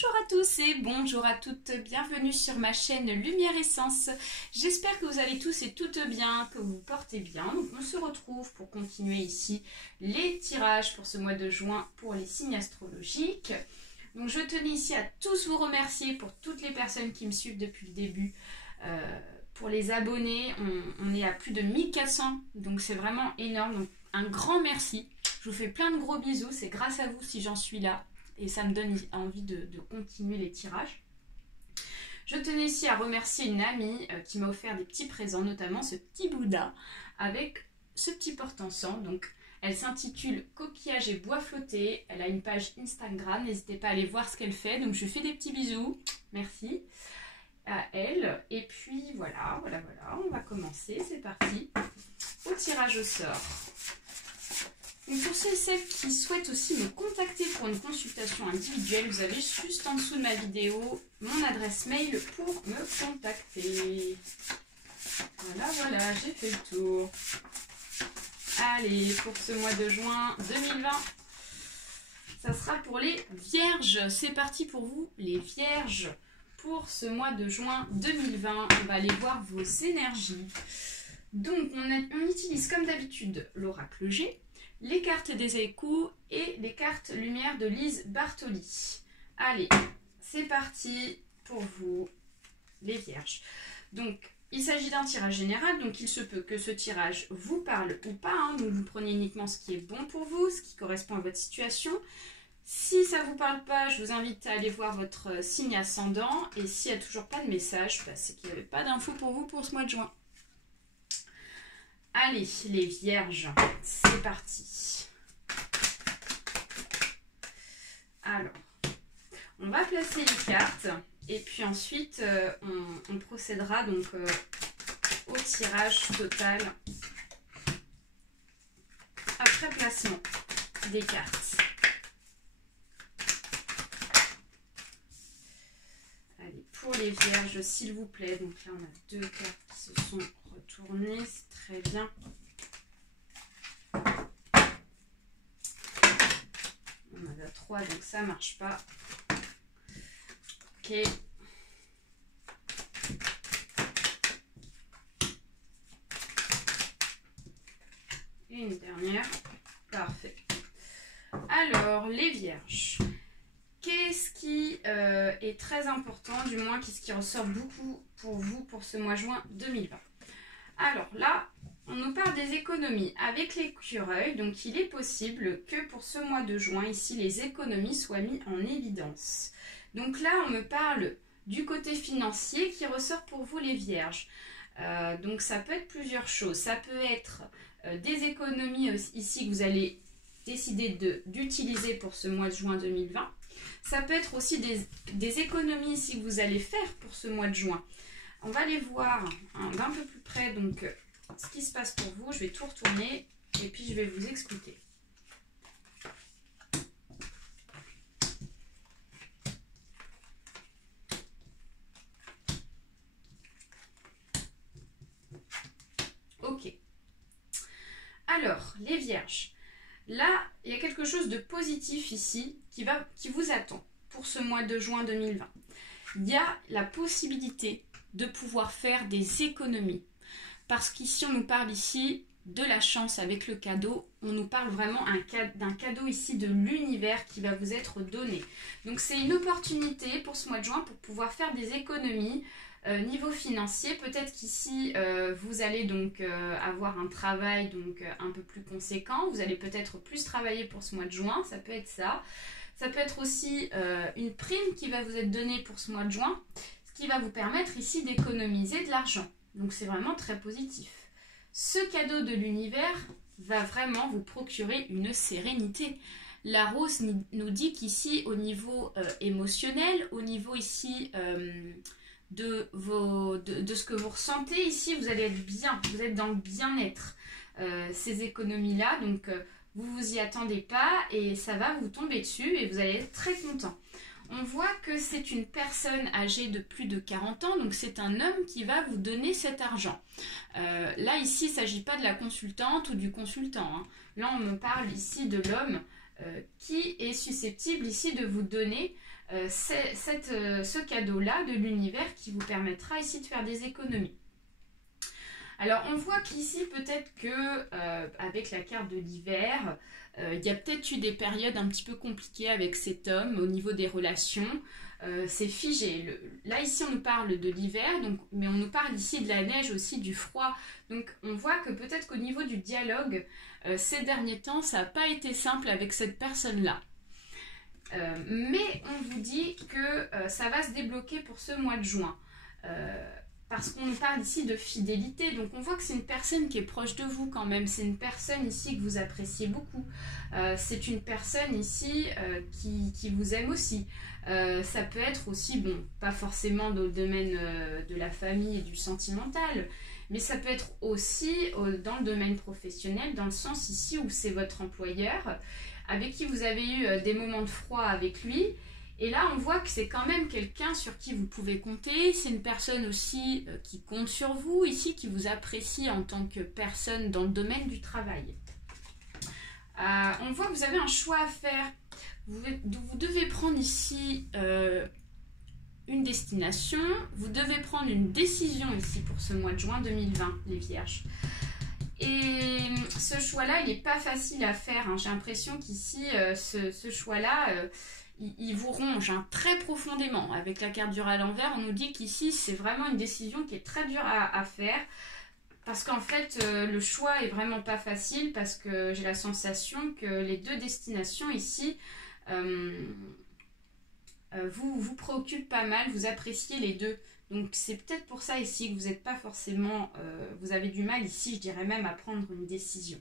Bonjour à tous et bonjour à toutes, bienvenue sur ma chaîne Lumière Essence. J'espère que vous allez tous et toutes bien, que vous vous portez bien. Donc on se retrouve pour continuer ici les tirages pour ce mois de juin pour les signes astrologiques. Donc je tenais ici à tous vous remercier pour toutes les personnes qui me suivent depuis le début. Pour les abonnés, on est à plus de 1400, donc c'est vraiment énorme. Donc un grand merci. Je vous fais plein de gros bisous, c'est grâce à vous si j'en suis là. Et ça me donne envie de continuer les tirages. Je tenais ici à remercier une amie qui m'a offert des petits présents, notamment ce petit Bouddha avec ce petit porte-encens. Donc, elle s'intitule Coquillage et bois flotté. Elle a une page Instagram, n'hésitez pas à aller voir ce qu'elle fait. Donc, je lui fais des petits bisous. Merci à elle. Et puis, voilà, on va commencer. C'est parti. Au tirage au sort. Donc pour ceux et celles qui souhaitent aussi me contacter pour une consultation individuelle, vous avez juste en dessous de ma vidéo mon adresse mail pour me contacter. Voilà, j'ai fait le tour. Allez, pour ce mois de juin 2020, ça sera pour les vierges. C'est parti pour vous, les vierges. Pour ce mois de juin 2020, on va aller voir vos énergies. Donc on utilise comme d'habitude l'oracle G, les cartes des échos et les cartes lumière de Lise Bartoli. Allez, c'est parti pour vous, les vierges. Donc, il s'agit d'un tirage général, donc il se peut que ce tirage vous parle ou pas. Hein, donc, vous prenez uniquement ce qui est bon pour vous, ce qui correspond à votre situation. Si ça ne vous parle pas, je vous invite à aller voir votre signe ascendant. Et s'il n'y a toujours pas de message, c'est qu'il n'y avait pas d'infos pour vous pour ce mois de juin. Allez, les vierges, c'est parti. Alors, on va placer les cartes et puis ensuite, on procédera donc au tirage total après placement des cartes. Allez, pour les vierges, s'il vous plaît, donc là on a deux cartes qui se sont retournées, c'est très bien. On en a 3, donc ça marche pas. Ok. Et une dernière. Parfait. Alors, les vierges. Qu'est-ce qui est très important, du moins qu'est-ce qui ressort beaucoup pour vous pour ce mois de juin 2020? Alors là, on nous parle des économies avec l'écureuil, donc il est possible que pour ce mois de juin, ici, les économies soient mises en évidence. Donc là, on me parle du côté financier qui ressort pour vous les vierges. Donc ça peut être plusieurs choses. Ça peut être des économies ici que vous allez décider d'utiliser pour ce mois de juin 2020. Ça peut être aussi des économies ici que vous allez faire pour ce mois de juin. On va aller voir d'un peu plus près donc ce qui se passe pour vous. Je vais tout retourner et puis je vais vous expliquer. Ok. Alors, les vierges. Là, il y a quelque chose de positif ici qui vous attend pour ce mois de juin 2020. Il y a la possibilité de pouvoir faire des économies. Parce qu'ici, on nous parle ici de la chance avec le cadeau. On nous parle vraiment d'un cadeau ici de l'univers qui va vous être donné. Donc, c'est une opportunité pour ce mois de juin pour pouvoir faire des économies niveau financier. Peut-être qu'ici, vous allez donc avoir un travail donc un peu plus conséquent. Vous allez peut-être plus travailler pour ce mois de juin. Ça peut être ça. Ça peut être aussi une prime qui va vous être donnée pour ce mois de juin, ce qui va vous permettre ici d'économiser de l'argent. Donc c'est vraiment très positif. Ce cadeau de l'univers va vraiment vous procurer une sérénité. La rose nous dit qu'ici, au niveau émotionnel, au niveau ici de ce que vous ressentez, ici vous allez être bien, vous êtes dans le bien-être. Ces économies-là, donc vous vous y attendez pas et ça va vous tomber dessus et vous allez être très content. On voit que c'est une personne âgée de plus de 40 ans, donc c'est un homme qui va vous donner cet argent. Là, ici, il ne s'agit pas de la consultante ou du consultant. Hein. Là, on me parle ici de l'homme qui est susceptible ici de vous donner ce cadeau-là de l'univers qui vous permettra ici de faire des économies. Alors on voit qu'ici peut-être que avec la carte de l'hiver, il y a peut-être eu des périodes un petit peu compliquées avec cet homme au niveau des relations. C'est figé. Là ici on nous parle de l'hiver, mais on nous parle ici de la neige aussi, du froid. Donc on voit que peut-être qu'au niveau du dialogue, ces derniers temps, ça n'a pas été simple avec cette personne-là. Mais on vous dit que ça va se débloquer pour ce mois de juin. Parce qu'on nous parle ici de fidélité, donc on voit que c'est une personne qui est proche de vous quand même, c'est une personne ici que vous appréciez beaucoup, c'est une personne ici qui vous aime aussi. Ça peut être aussi, bon, pas forcément dans le domaine de la famille et du sentimental, mais ça peut être aussi dans le domaine professionnel, dans le sens ici où c'est votre employeur, avec qui vous avez eu des moments de froid avec lui. Et là, on voit que c'est quand même quelqu'un sur qui vous pouvez compter. C'est une personne aussi qui compte sur vous, ici, qui vous apprécie en tant que personne dans le domaine du travail. On voit que vous avez un choix à faire. Vous devez prendre ici une destination. Vous devez prendre une décision ici pour ce mois de juin 2020, les Vierges. Et ce choix-là, il n'est pas facile à faire, hein. J'ai l'impression qu'ici, ce choix-là... il vous ronge très profondément. Avec la carte du rat à l'envers, on nous dit qu'ici, c'est vraiment une décision qui est très dure à faire. Parce qu'en fait, le choix est vraiment pas facile. Parce que j'ai la sensation que les deux destinations ici vous préoccupent pas mal. Vous appréciez les deux. Donc c'est peut-être pour ça ici que vous n'êtes pas forcément... vous avez du mal ici, je dirais même, à prendre une décision.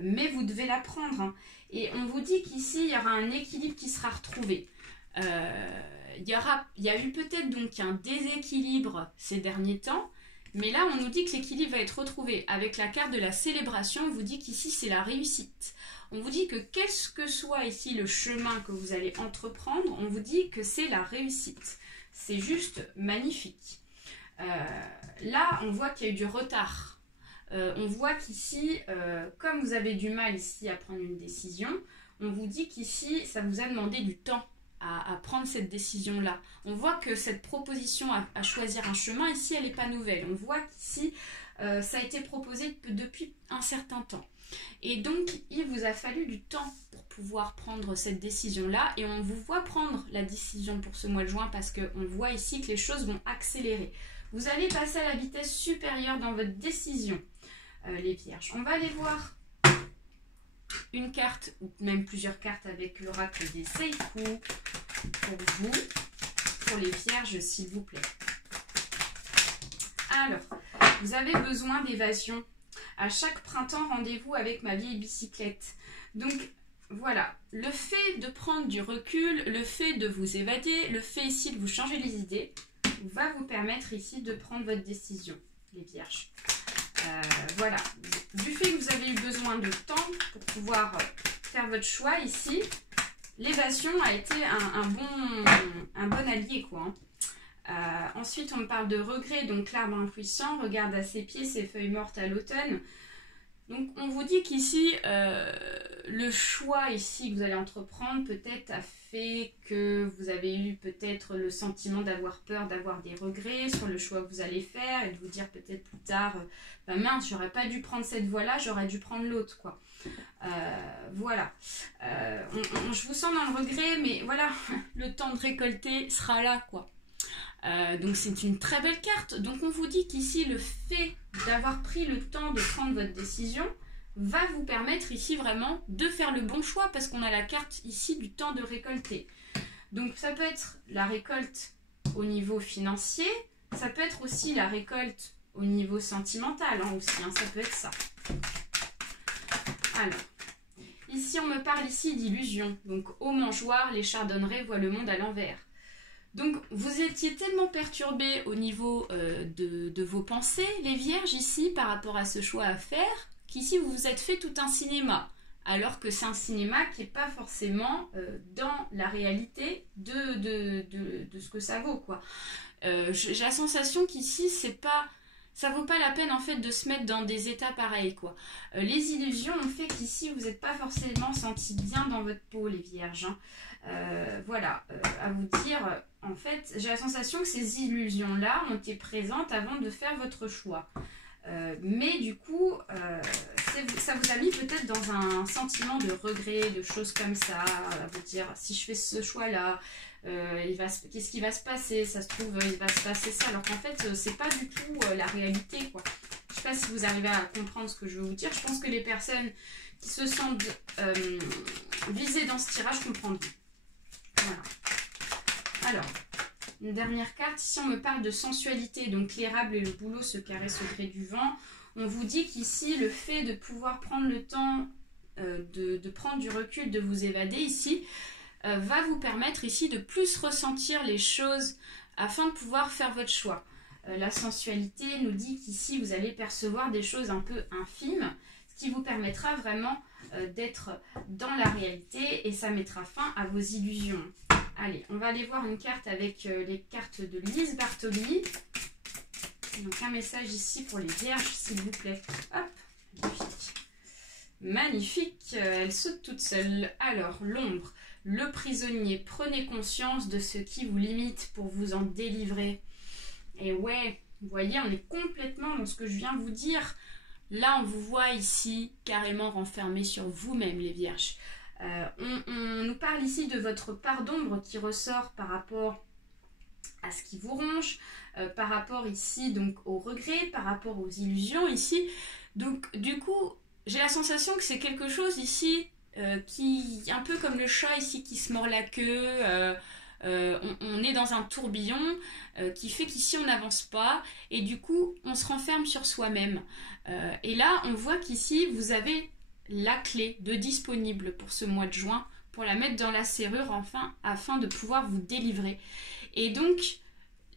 Mais vous devez la prendre, hein. Et on vous dit qu'ici, il y aura un équilibre qui sera retrouvé. Il y a eu peut-être donc un déséquilibre ces derniers temps, mais là, on nous dit que l'équilibre va être retrouvé. Avec la carte de la célébration, on vous dit qu'ici, c'est la réussite. On vous dit que quel que soit ici le chemin que vous allez entreprendre, on vous dit que c'est la réussite. C'est juste magnifique. Là, on voit qu'il y a eu du retard. On voit qu'ici, comme vous avez du mal ici à prendre une décision, on vous dit qu'ici, ça vous a demandé du temps à prendre cette décision-là. On voit que cette proposition à choisir un chemin, ici, elle n'est pas nouvelle. On voit qu'ici, ça a été proposé depuis un certain temps. Et donc, il vous a fallu du temps pour pouvoir prendre cette décision-là. Et on vous voit prendre la décision pour ce mois de juin parce qu'on voit ici que les choses vont accélérer. Vous allez passer à la vitesse supérieure dans votre décision. Les Vierges. On va aller voir une carte ou même plusieurs cartes avec l'oracle des Seifu pour vous, pour les Vierges, s'il vous plaît. Alors, vous avez besoin d'évasion. À chaque printemps, rendez-vous avec ma vieille bicyclette. Donc, voilà, le fait de prendre du recul, le fait de vous évader, le fait ici de vous changer les idées, va vous permettre ici de prendre votre décision, les Vierges. Voilà, du fait que vous avez eu besoin de temps pour pouvoir faire votre choix ici, l'évasion a été un bon allié, quoi. Ensuite, on me parle de regret, donc l'arbre impuissant regarde à ses pieds ses feuilles mortes à l'automne. Donc, on vous dit qu'ici, le choix ici que vous allez entreprendre peut-être a fait que vous avez eu peut-être le sentiment d'avoir peur, d'avoir des regrets sur le choix que vous allez faire et de vous dire peut-être plus tard, bah mince, j'aurais pas dû prendre cette voie-là, j'aurais dû prendre l'autre, quoi. Voilà. Je vous sens dans le regret, mais voilà, le temps de récolter sera là, quoi. Donc c'est une très belle carte. Donc on vous dit qu'ici le fait d'avoir pris le temps de prendre votre décision va vous permettre ici vraiment de faire le bon choix parce qu'on a la carte ici du temps de récolter. Donc ça peut être la récolte au niveau financier, ça peut être aussi la récolte au niveau sentimental, hein, aussi, hein, ça peut être ça. Alors, ici on me parle ici d'illusion. Donc ô mangeoire, les chardonnerets voient le monde à l'envers. Donc, vous étiez tellement perturbés au niveau de vos pensées, les Vierges, ici, par rapport à ce choix à faire, qu'ici, vous vous êtes fait tout un cinéma. Alors que c'est un cinéma qui n'est pas forcément dans la réalité de ce que ça vaut, quoi. J'ai la sensation qu'ici, ça vaut pas la peine, en fait, de se mettre dans des états pareils, quoi. Les illusions ont fait qu'ici, vous n'êtes pas forcément sentis bien dans votre peau, les Vierges, hein. Voilà, à vous dire, en fait, j'ai la sensation que ces illusions-là ont été présentes avant de faire votre choix. Mais du coup, ça vous a mis peut-être dans un sentiment de regret, de choses comme ça, à vous dire, si je fais ce choix-là, qu'est-ce qui va se passer? Ça se trouve, il va se passer ça, alors qu'en fait, c'est pas du tout la réalité, quoi. Je sais pas si vous arrivez à comprendre ce que je veux vous dire. Je pense que les personnes qui se sentent visées dans ce tirage comprendront. Voilà. Alors, une dernière carte. Ici, on me parle de sensualité. Donc, l'érable et le bouleau se caressent au gré du vent. On vous dit qu'ici, le fait de pouvoir prendre le temps de prendre du recul, de vous évader ici, va vous permettre ici de plus ressentir les choses afin de pouvoir faire votre choix. La sensualité nous dit qu'ici, vous allez percevoir des choses un peu infimes, ce qui vous permettra vraiment d'être dans la réalité et ça mettra fin à vos illusions. Allez, on va aller voir une carte avec les cartes de Lise Bartoli. Donc un message ici pour les vierges, s'il vous plaît. Hop, magnifique. Magnifique, elle saute toute seule. Alors, l'ombre, le prisonnier, prenez conscience de ce qui vous limite pour vous en délivrer. Et ouais, vous voyez, on est complètement dans ce que je viens de vous dire. Là, on vous voit ici carrément renfermé sur vous-même, les vierges. On nous parle ici de votre part d'ombre qui ressort par rapport à ce qui vous ronge, par rapport ici donc au regret, par rapport aux illusions ici. Donc du coup, j'ai la sensation que c'est quelque chose ici qui, un peu comme le chat ici qui se mord la queue, on est dans un tourbillon qui fait qu'ici on n'avance pas et du coup on se renferme sur soi-même. Et là on voit qu'ici vous avez la clé de disponible pour ce mois de juin, pour la mettre dans la serrure enfin, afin de pouvoir vous délivrer. Et donc,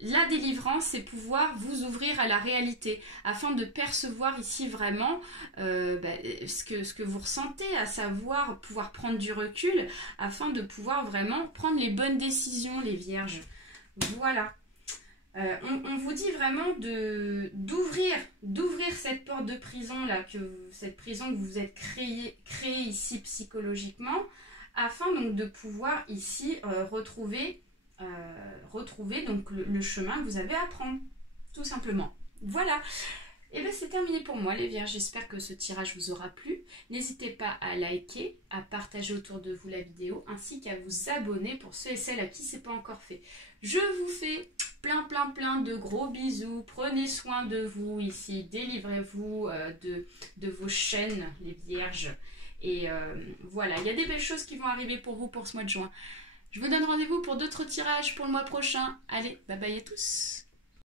la délivrance, c'est pouvoir vous ouvrir à la réalité, afin de percevoir ici vraiment ce que vous ressentez, à savoir pouvoir prendre du recul, afin de pouvoir vraiment prendre les bonnes décisions, les vierges. Voilà. On vous dit vraiment d'ouvrir cette porte de prison là, cette prison que vous êtes créée ici psychologiquement, afin donc de pouvoir ici retrouver donc le chemin que vous avez à prendre, tout simplement. Voilà. Et bien c'est terminé pour moi les vierges, j'espère que ce tirage vous aura plu. N'hésitez pas à liker, à partager autour de vous la vidéo, ainsi qu'à vous abonner pour ceux et celles à qui ce n'est pas encore fait. Je vous fais plein de gros bisous, prenez soin de vous ici, délivrez-vous de vos chaînes les vierges. Et voilà, il y a des belles choses qui vont arriver pour vous pour ce mois de juin. Je vous donne rendez-vous pour d'autres tirages pour le mois prochain. Allez, bye bye à tous.